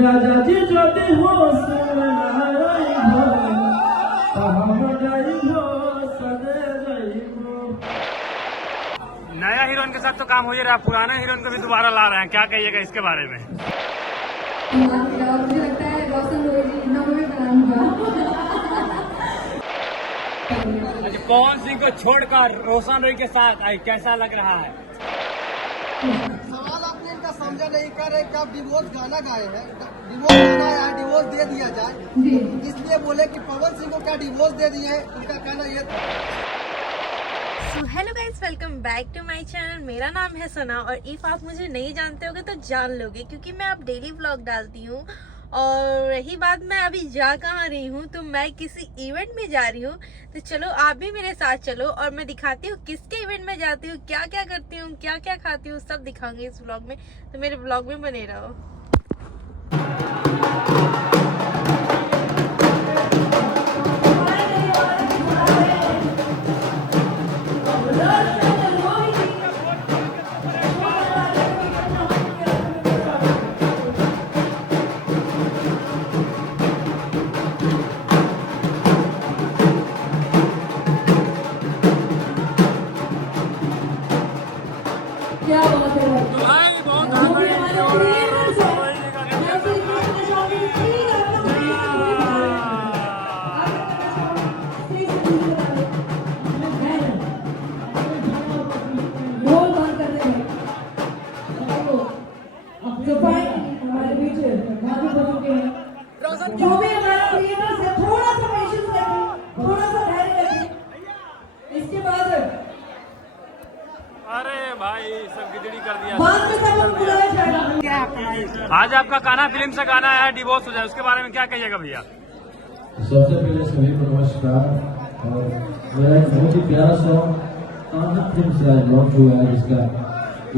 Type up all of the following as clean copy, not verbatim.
राजा जी ज्योति हो नया हीरोइन के साथ तो काम हो ही रहा है, पुराना हीरोइन को भी दोबारा ला रहे हैं, क्या कहिएगा इसके बारे में? मुझे लगता है रोशन रोही नवमी बनाऊंगा। पवन सिंह को छोड़कर रोशन रोही के साथ आई, कैसा लग रहा है? सवाल आपने इनका समझा नहीं कर रहे कि आप डिवोर्स गाना गाए हैं, डिवोर्स गाना है, डिवोर्स दे दिया जाए, इसलिए बोले कि पवन सिंह को क्या डिवोर्स दे दिए हैं, उनका कहना ये था। So hello guys, welcome back to my channel. मेरा नाम है सना और इफ़ आप मुझे नहीं जानते होगे तो जान लोगे, क्योंकि मैं अब डेली व्लॉग डालती हूँ। और रही बात मैं अभी जा कहाँ रही हूँ, तो मैं किसी इवेंट में जा रही हूँ। तो चलो आप भी मेरे साथ चलो और मैं दिखाती हूँ किसके इवेंट में जाती हूँ, क्या क्या करती हूँ, क्या क्या खाती हूँ, सब दिखाऊंगी इस व्लॉग में। तो मेरे व्लॉग में बने रहो। क्या बात है? हमारे बीच जो भी हमारे क्रिएटर्स है, थोड़ा सा पेशेंस रखें, थोड़ा सा धैर्य रखें। इसके बाद अरे भाई सब गिजड़ी कर दिया। बाद में सब लोग बुलाया जाएगा। आज आपका कान्हा फिल्म से गाना है डिवोर्स हो जाए, उसके बारे में क्या कहिएगा भैया? सबसे पहले सभी को नमस्कार। और मेरा एक बहुत ही प्यारा सॉन्ग कान्हा फिल्म से आज लॉन्च हुआ है, जिसका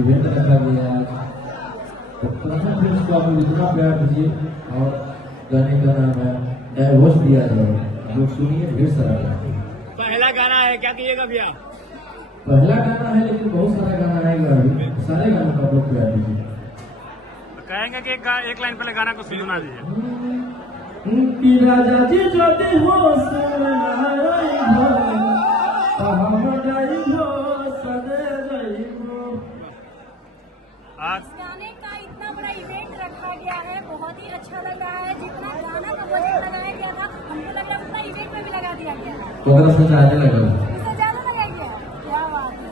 इवेंट रखा गया है आज। तो कान्हा फिल्म को आप लोग इतना प्यार दीजिए और गाने का नाम है डाइवोर्स दिया जाए, लोग सुनिए, ढेर सारा गाना। पहला गाना है, क्या कहिएगा भैया? पहला गाना है, लेकिन बहुत सारा गाना आएगा अभी, सारे गानों का आप लोग प्यार दीजिए। कहेंगे कि एक लाइन पहले गाना को सुना दीजिए। राजा जी ज्योति हो आज गाने का इतना बड़ा इवेंट रखा गया है, बहुत ही अच्छा लग रहा है। जितना गाना का बजट लगाया गया था, हमको लग रहा है उतना इवेंट में भी लगा दिया गया है। 15 से ज्यादा लगा, इससे ज्यादा लगाया गया है। क्या बात है,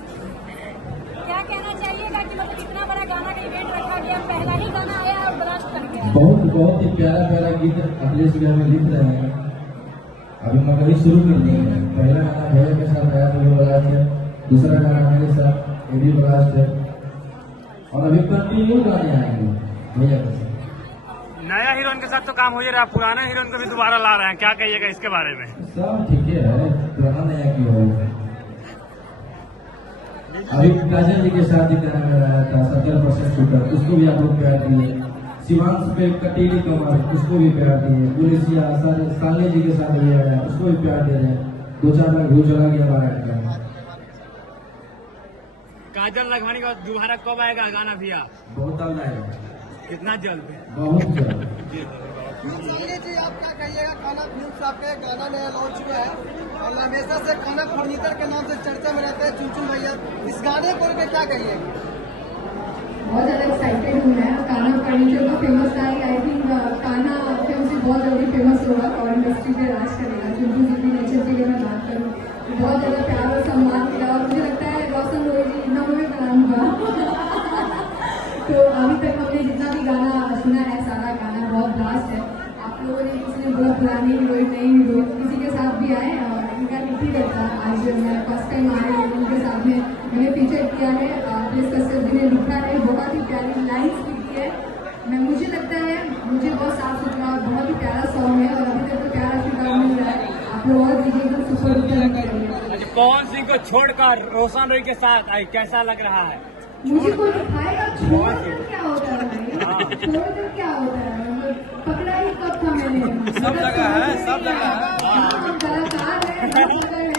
क्या कहना चाहिएगा कि मतलब इतना बड़ा गाना का इवेंट रखा गया, पहला ही गाना आया और ब्लास्ट कर गया। बहुत ही प्यारा प्यारा गीत अखिलेश जी हमें लिख रहे हैं। अभी मैं कभी शुरू कर दी है। पहला गाना भैया के साथ आया तो ब्लास्ट है, दूसरा गाना मेरे साथ ये भी ब्लास्ट है, और अभी कंटिन्यू गाने आएंगे भैया के साथ। नया हीरोइन के साथ तो काम हो ही रहा है, पुराना हीरोइन को भी दोबारा ला रहे हैं, क्या कहिएगा इसके बारे में? सब ठीक है, पुराना नया की हो। अभी काजल जी के साथ ही गाना मेरा आया था 70% शूटर, उसको भी आप लोग प्यार दिए। शिवांश पे कटीली कमर, उसको भी प्यार दिए। पुलिसिया साले जी के साथ भी आया, उसको भी प्यार दे रहे हैं। 2-4 लाख व्यू चला गया हमारा गाना। काजल लगवाने का दोबारा कब आएगा गाना भैया? बहुत जल्द आएगा, कितना जल्द? बहुत जल्द। साले जी आप क्या कहिएगा, खाना फिल्म से आपका एक गाना नया लॉन्च हुआ है और हमेशा से खाना फर्नीचर के नाम से चर्चा में रहते हैं चुनचुन भैया, इस गाने को लेकर क्या कहिएगा? बहुत ज्यादा एक्साइटेड हूँ मैं। कान्हा फर्नीचर का फेमस था, आई थिंक कान्हा फिल्म से बहुत जल्दी फेमस होगा और इंडस्ट्री पे राज करेगा। चुनचुन जितनी नेचर के लिए मैं बात करूँ, बहुत ज्यादा प्यार और सम्मान मिला और मुझे लगता है रोशन रोही नवमी बनाऊंगा। तो अभी तक हमने जितना भी गाना सुना है, सारा गाना बहुत ब्लास्ट है। आप लोगों ने किसी ने बोला पुरानी हीरोइन, नई हीरोइन, किसी के साथ भी आए और इनका रिपीट रहता है। आज मैं फर्स्ट टाइम आए हूँ, उनके साथ में मैंने फीचर किया है। प्लीज कश्यप जी ने लिखा है, बहुत ही प्यारी लाइन्स लिखी है। मुझे लगता है मुझे बहुत साफ सुथरा और बहुत ही प्यारा सॉन्ग है और अभी तक तो प्यारा आशीर्वाद मिल रहा है। आप लोग और दीजिए तो सुपर डुपर करिए। पवन सिंह को छोड़कर रोशन रोही के साथ आई, कैसा लग रहा है? मुझे कोई दिखाएगा छोड़ कर क्या होता है भाई, छोड़ कर क्या होता है, मतलब पकड़ा ही कब था मैंने। सब जगह है, सब जगह है, कलाकार है, सब जगह है।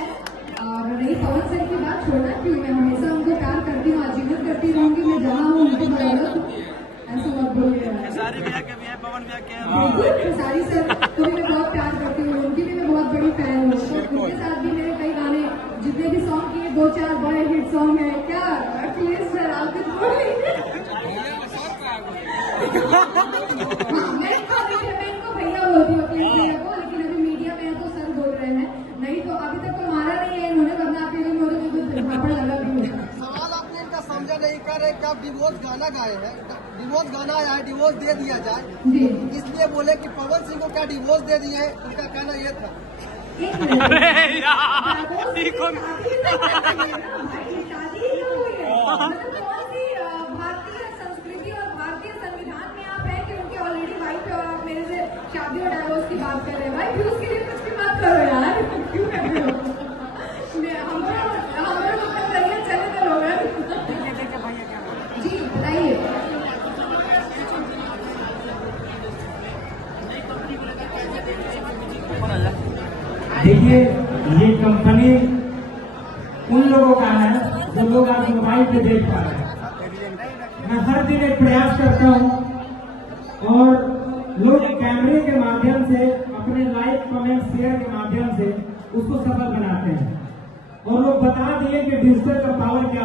और नहीं, पवन सर की बात छोड़ना क्यों, मैं हमेशा उनको प्यार करती हूँ, आजीवन करती हूँ। खेसारी भैया के भी है, पवन भैया के बिल्कुल, खेसारी सर को भी मैं बहुत प्यार करती हूँ, उनकी भी मैं बहुत बड़ी फैन हूँ। तो उनके साथ भी मेरे कई गाने, जितने भी सॉन्ग किए 2-4 बड़े हिट सॉन्ग है। क्या अखिलेश सर आप कुछ बोलिए। हाँ, मैं इनको भैया बोलती हूँ, अखिलेश भैया को, लेकिन अभी मीडिया में है तो सर बोल रहे हैं, नहीं तो अभी तक तो मारा नहीं है इन्होंने, वरना आपके लिए मोरे को कुछ झापड़ लगा भी होता। सवाल आपने इनका समझा नहीं कर रहे कि आप डिवोर्स गाना गाए हैं, डिवोर्स गाना आया है, डिवोर्स दे दिया जाए, जी इसलिए बोले कि पवन सिंह को क्या डिवोर्स दे दिए हैं, उनका कहना ये था। एक मिनट। अरे यार, शादी ही तो हुई है। मतलब कौन सी भारतीय संस्कृति और भारतीय संविधान में आप हैं कि उनकी ऑलरेडी वाइफ है और आप मेरे से शादी और डाइवोर्स की बात कर रहे हैं? भाई व्यूज के लिए कुछ भी बात करो यार, क्यों कर रहे हो? हमारा मतलब करिए चले तो लोग जी बताइए। देखिए, ये कंपनी उन लोगों का है जो लोग आज मोबाइल पे देख पा रहे हैं। मैं हर दिन एक प्रयास करता हूँ और लोग कैमरे के माध्यम से, अपने लाइक कमेंट शेयर के माध्यम से उसको सफल बनाते हैं, और लोग बता दिए कि डिजिटल का पावर क्या